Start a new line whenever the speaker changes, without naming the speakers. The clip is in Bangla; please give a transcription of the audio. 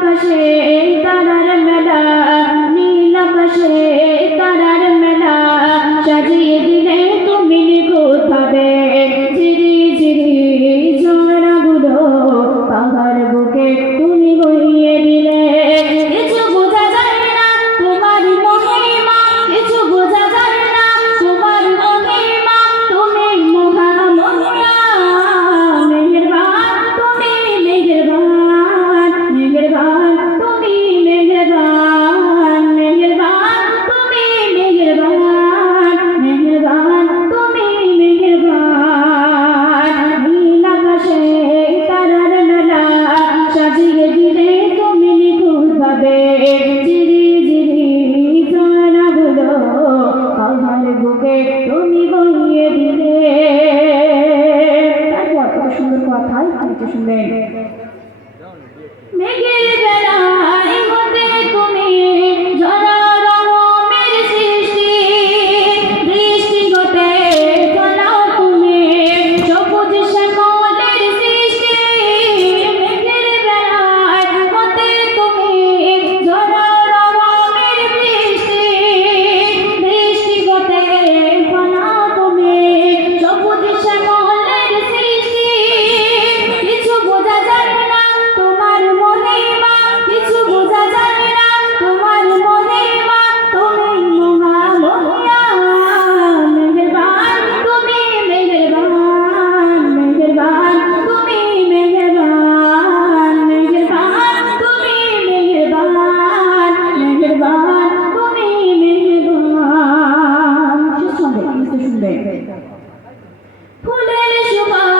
আকাশে তারার মেলা নীল তারপর 我奶奶说话。